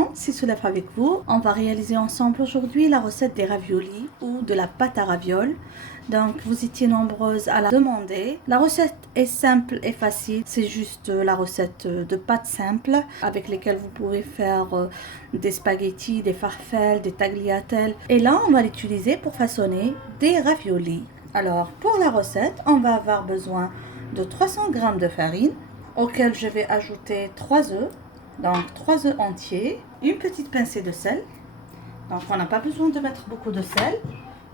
gens, c'est Soulaf avec vous. On va réaliser ensemble aujourd'hui la recette des raviolis ou de la pâte à ravioles. Donc vous étiez nombreuses à la demander. La recette est simple et facile. C'est juste la recette de pâtes simples avec lesquelles vous pouvez faire des spaghettis, des farfelles, des tagliatelles. Et là, on va l'utiliser pour façonner des raviolis. Alors pour la recette, on va avoir besoin de 300 g de farine auquel je vais ajouter 3 œufs. Donc 3 œufs entiers, une petite pincée de sel. Donc on n'a pas besoin de mettre beaucoup de sel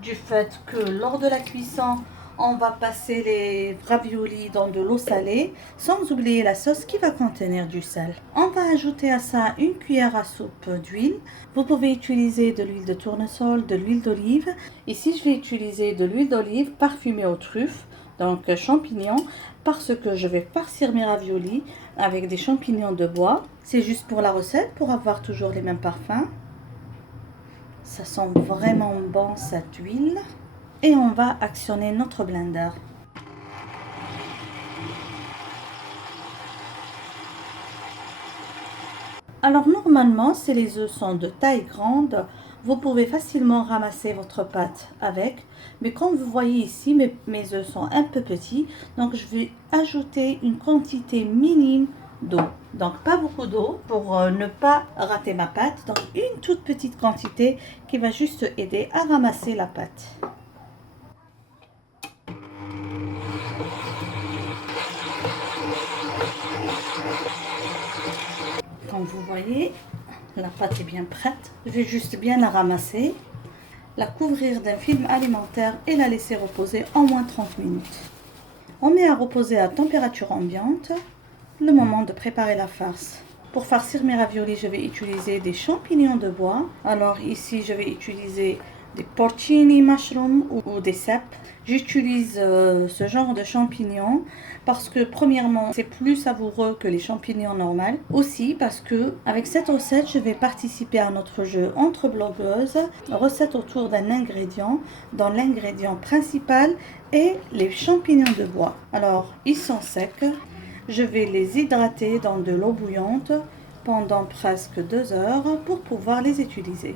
du fait que lors de la cuisson on va passer les raviolis dans de l'eau salée, sans oublier la sauce qui va contenir du sel. On va ajouter à ça une cuillère à soupe d'huile. Vous pouvez utiliser de l'huile de tournesol, de l'huile d'olive. Ici je vais utiliser de l'huile d'olive parfumée aux truffes, donc champignons, parce que je vais farcir mes raviolis avec des champignons de bois. C'est juste pour la recette, pour avoir toujours les mêmes parfums. Ça sent vraiment bon cette huile. Et on va actionner notre blender. Alors normalement, si les œufs sont de taille grande, vous pouvez facilement ramasser votre pâte avec. Mais comme vous voyez ici, mes œufs sont un peu petits. Donc je vais ajouter une quantité minime d'eau. Donc pas beaucoup d'eau pour ne pas rater ma pâte. Donc une toute petite quantité qui va juste aider à ramasser la pâte. Comme vous voyez, la pâte est bien prête. Je vais juste bien la ramasser, la couvrir d'un film alimentaire et la laisser reposer au moins 30 minutes. On met à reposer à température ambiante le moment de préparer la farce. Pour farcir mes raviolis, je vais utiliser des champignons de bois. Alors ici, je vais utiliser des porcini mushroom ou des cèpes. J'utilise ce genre de champignons parce que premièrement, c'est plus savoureux que les champignons normaux. Aussi parce que avec cette recette, je vais participer à notre jeu entre blogueuses, recette autour d'un ingrédient, dont l'ingrédient principal est les champignons de bois. Alors, ils sont secs. Je vais les hydrater dans de l'eau bouillante pendant presque 2 heures pour pouvoir les utiliser.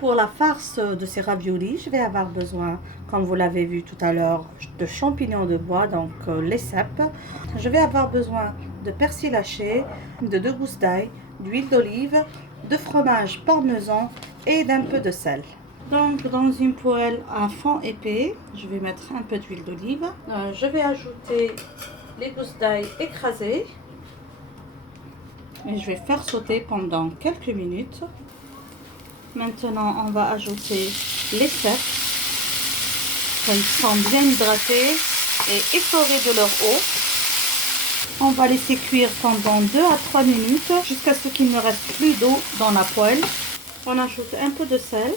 Pour la farce de ces raviolis, je vais avoir besoin, comme vous l'avez vu tout à l'heure, de champignons de bois, donc les cèpes. Je vais avoir besoin de persil haché, de 2 gousses d'ail, d'huile d'olive, de fromage parmesan et d'un peu de sel. Donc dans une poêle à fond épais, je vais mettre un peu d'huile d'olive. Je vais ajouter les gousses d'ail écrasées et je vais faire sauter pendant quelques minutes. Maintenant, on va ajouter les cèpes. Ils sont bien hydratés et essorés de leur eau. On va laisser cuire pendant 2 à 3 minutes jusqu'à ce qu'il ne reste plus d'eau dans la poêle. On ajoute un peu de sel.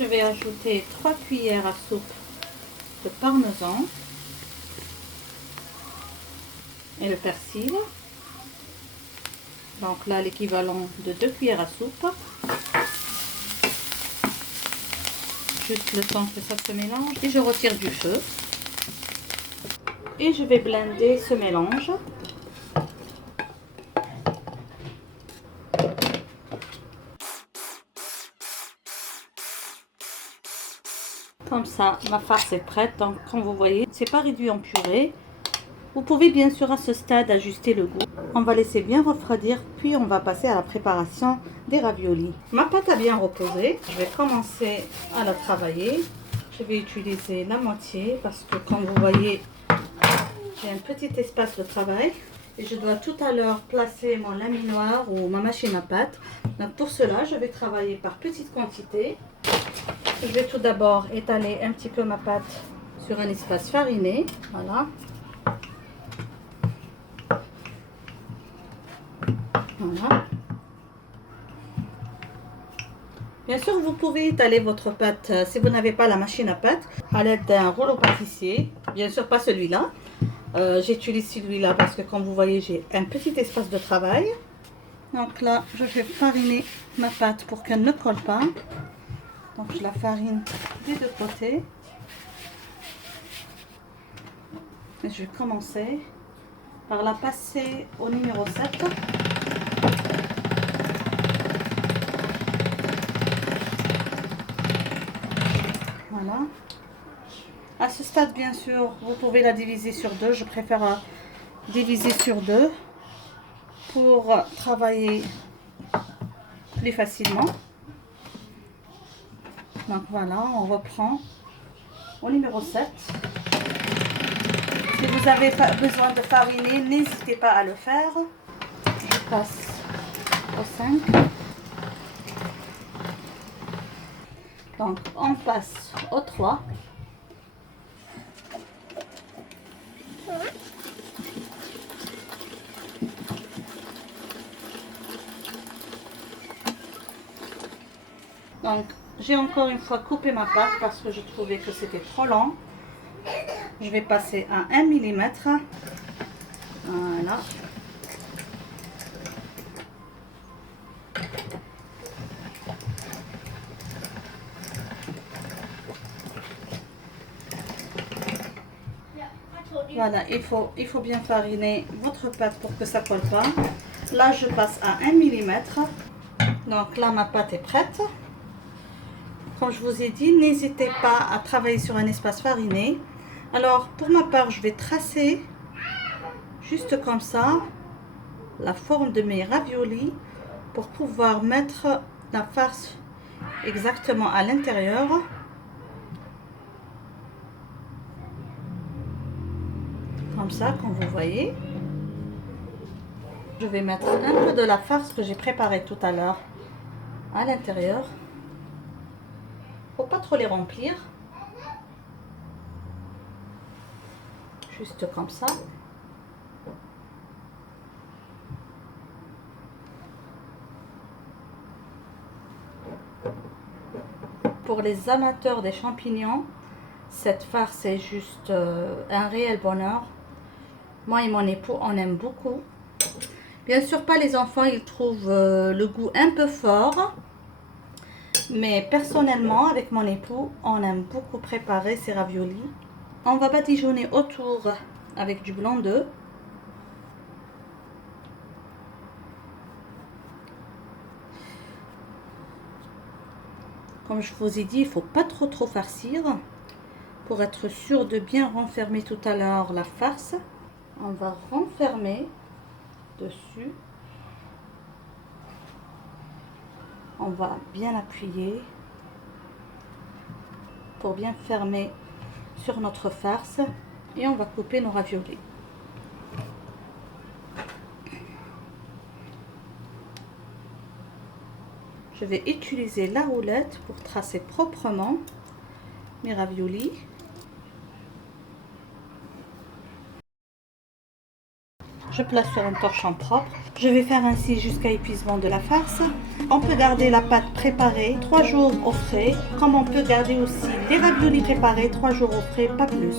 Je vais ajouter 3 cuillères à soupe de parmesan et le persil. Donc là, l'équivalent de 2 cuillères à soupe. Juste le temps que ça se mélange. Et je retire du feu. Et je vais blender ce mélange. Comme ça, ma farce est prête. Donc, comme vous voyez, c'est pas réduit en purée. Vous pouvez bien sûr à ce stade ajuster le goût. On va laisser bien refroidir, puis on va passer à la préparation des raviolis. Ma pâte a bien reposé. Je vais commencer à la travailler. Je vais utiliser la moitié parce que comme vous voyez, j'ai un petit espace de travail. Et je dois tout à l'heure placer mon laminoir ou ma machine à pâte. Donc pour cela, je vais travailler par petites quantités. Je vais tout d'abord étaler un petit peu ma pâte sur un espace fariné. Voilà. Voilà. Bien sûr, vous pouvez étaler votre pâte si vous n'avez pas la machine à pâte à l'aide d'un rouleau pâtissier. Bien sûr, pas celui-là. J'utilise celui-là parce que comme vous voyez, j'ai un petit espace de travail. Donc là, je vais fariner ma pâte pour qu'elle ne colle pas. Donc je la farine des deux côtés. Et je vais commencer par la passer au numéro 7. Voilà. À ce stade, bien sûr, vous pouvez la diviser sur deux. Je préfère diviser sur deux pour travailler plus facilement. Donc voilà, on reprend au numéro 7. Si vous avez besoin de fariner, n'hésitez pas à le faire. Je passe au 5. Donc on passe au 3. Donc j'ai encore une fois coupé ma pâte parce que je trouvais que c'était trop lent. Je vais passer à 1 mm. Voilà. Voilà, il faut bien fariner votre pâte pour que ça colle pas. Là, je passe à 1 mm. Donc là, ma pâte est prête. Comme je vous ai dit, n'hésitez pas à travailler sur un espace fariné. Alors, pour ma part, je vais tracer juste comme ça la forme de mes raviolis pour pouvoir mettre la farce exactement à l'intérieur. Comme ça, comme vous voyez. Je vais mettre un peu de la farce que j'ai préparée tout à l'heure à l'intérieur. Faut pas trop les remplir. Juste comme ça. Pour les amateurs des champignons, cette farce est juste un réel bonheur. Moi et mon époux, on aime beaucoup. Bien sûr, pas les enfants, ils trouvent le goût un peu fort. Mais personnellement, avec mon époux, on aime beaucoup préparer ces raviolis. On va badigeonner autour avec du blanc d'œuf. Comme je vous ai dit, il ne faut pas trop farcir pour être sûr de bien renfermer tout à l'heure la farce. On va renfermer dessus. On va bien appuyer pour bien fermer sur notre farce et on va couper nos raviolis. Je vais utiliser la roulette pour tracer proprement mes raviolis. Je place sur un torchon propre. Je vais faire ainsi jusqu'à épuisement de la farce. On peut garder la pâte préparée 3 jours au frais, comme on peut garder aussi les raviolis préparés 3 jours au frais, pas plus.